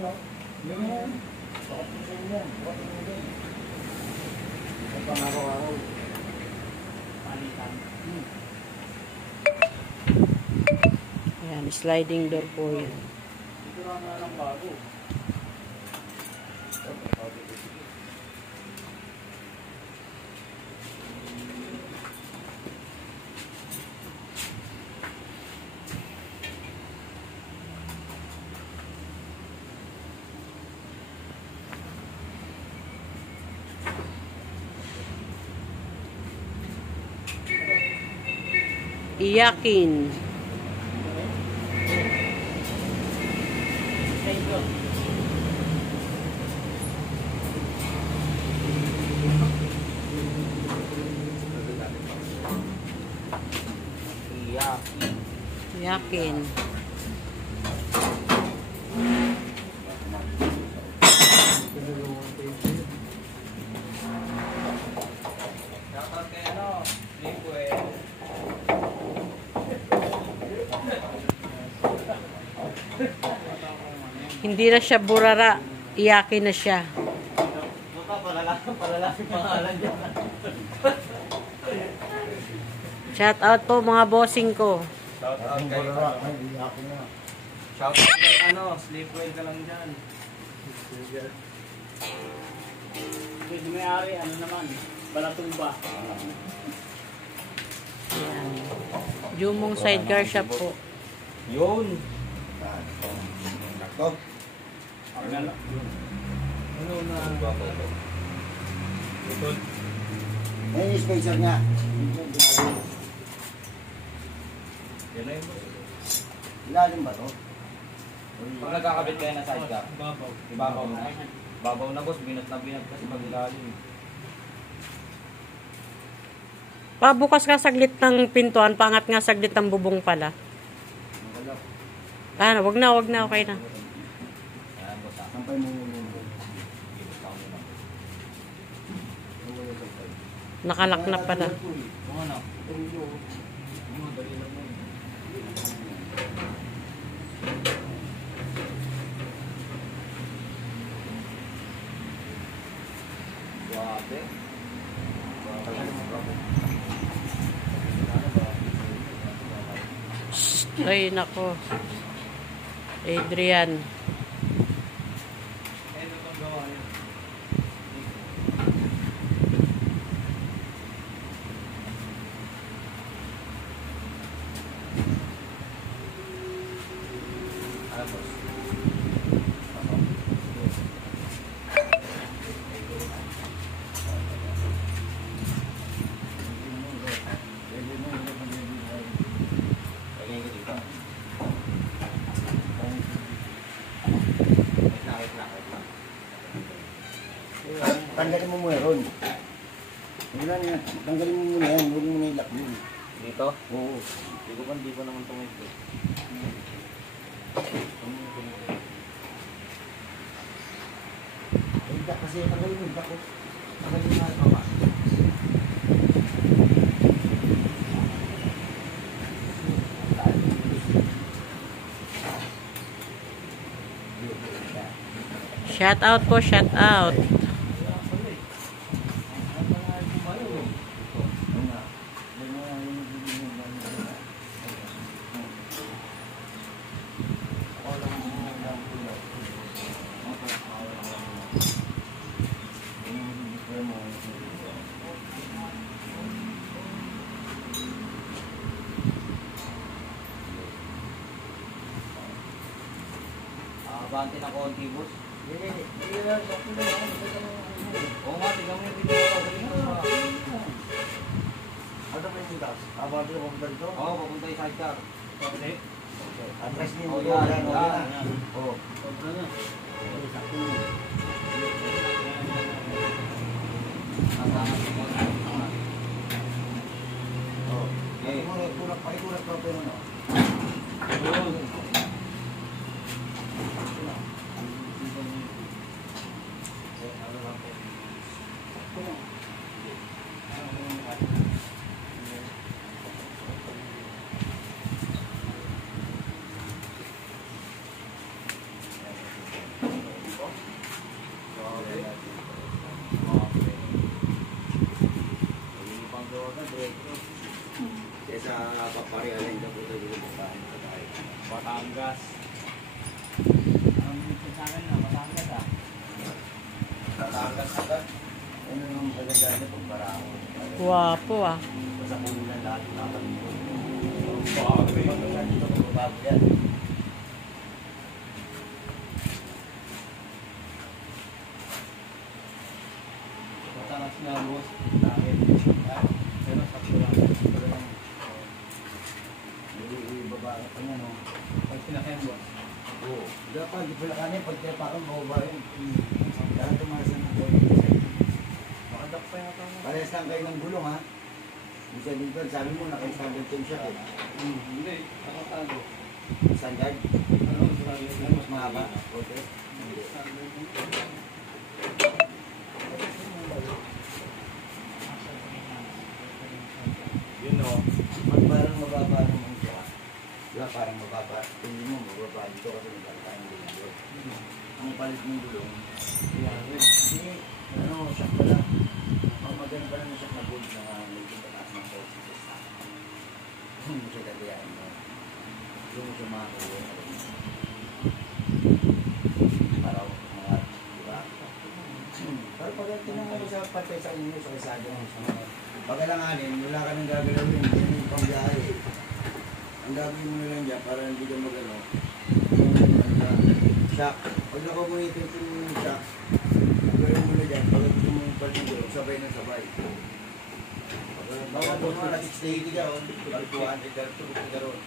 no? Yan. Bakit mo sa yan? Bakit mo din? Ang pangaraw-araw. Palitan. Ayan, sliding door po yan. Ito lang bago. Iyakin. Iyakin. Hindi na siya burara. Iyakin na siya. Shout out po mga bossing ko. Shout out kay Shout out kay sleep well ka lang dyan. Pwede may-ari, naman, Balatumba. Ayan. Jumong sidecar shop po. Yun. Sakto. Ano na? Butol. Ayun yung spacer nga. Yan na yun. Ilalim ba to? Pag nagkakabit kayo na sidecar. Ibabaw na. Babaw na boss. Binat na binat kasi pag ilalim. Pabukas ka saglit ng pintuan, pangat nga saglit ng bubong pala. Ah, wag na, okay na. Ayan boss. Sampay mo muna. Nakalak na pala. Kung ano? Dali lang mo. Water. Ay, nako. Adrian. Tanggalin mo muna ron. Wala na, tanggalin mo muna yan. Huwag mo na ilak yun. Dito? Oo. Hindi ko naman tumito. Ilak kasi tanggalin mo ilak ko. Tanggalin mo na baba. Shout out po, shout out. Abante na konti, boss. Hindi na, sakto na yan. Oo nga, tignan mo yung video ko. Ano ba yung gas? Abante na papunta dito? Oo, papunta yung sidecar. Address niyo Oh, dito. yan, Oo. yan. Sakto na. Sakto na. Paikulat pa pero no. Pare-alin ka po tayo dito sa tayo. Batangas. Ang sa akin na, Batangas ah. Batangas agad. Ano ang magandaan niya pag barako? Guwapo ah. Sa punan lahat ng nakalimutan. Bakit? Pag dito ko bago yan. Batangas na boss. Dahil. Pero sa kulang. Ibaba ka pa niya, no? Pag sinakayan boss. Oo. Dapat, di pala kanin, pag tiyapakan, bababa yun. Dapat tumasan ng boy. Makadak pa yata mo. Parehas lang kayo ng gulong, ha? Isa dito, sabi mo, naka-standard team siya, eh. Hindi. Nakatago. Standard? Ano? Mas mahaba? Okay. Yun o. Pag parang mababa naman siya, diba parang mababa, hindi mo mababa dito kasi nagkakain ng gulong. Ang palit ng gulong, hindi, ano, shock pala. Ang maganda pala ng shock na gold na medyo pataas ng forces. Hindi mo siya gagayain mo. Hindi mo siya makakuha. Para mga, diba? Pero pag tinanong mo sa patay sa inyo, sa kasada mo, pag-alanganin, wala ka nang gagalawin, yan yung pangbiyahe. Ang gagawin mo na lang dyan para hindi ka magano. Shock. Pag nakumunitin yung shock, ang gawin mo na dyan, pag gusto mo yung particular, sabay na sabay. Baka kung mga nag-60 ka, pag 200 ka, ka ron.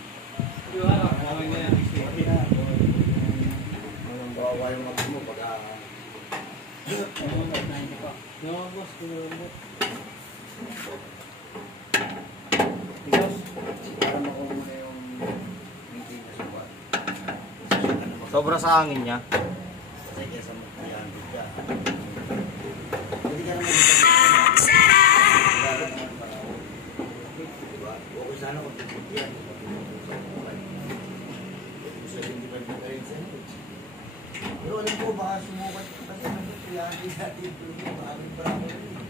Walang bawa yung mag mo pag para makuha na yung meeting na subat. Sobra sa hangin niya. Kasi kaya sa magkayaan ka. Hindi ka naman dito. Diba? Okay sana kung tutupyan. Gusto hindi pa rin kayo sa inyo. Pero alam ko, baka sumukat kasi nandun 300 natin. Baka may bravo rin.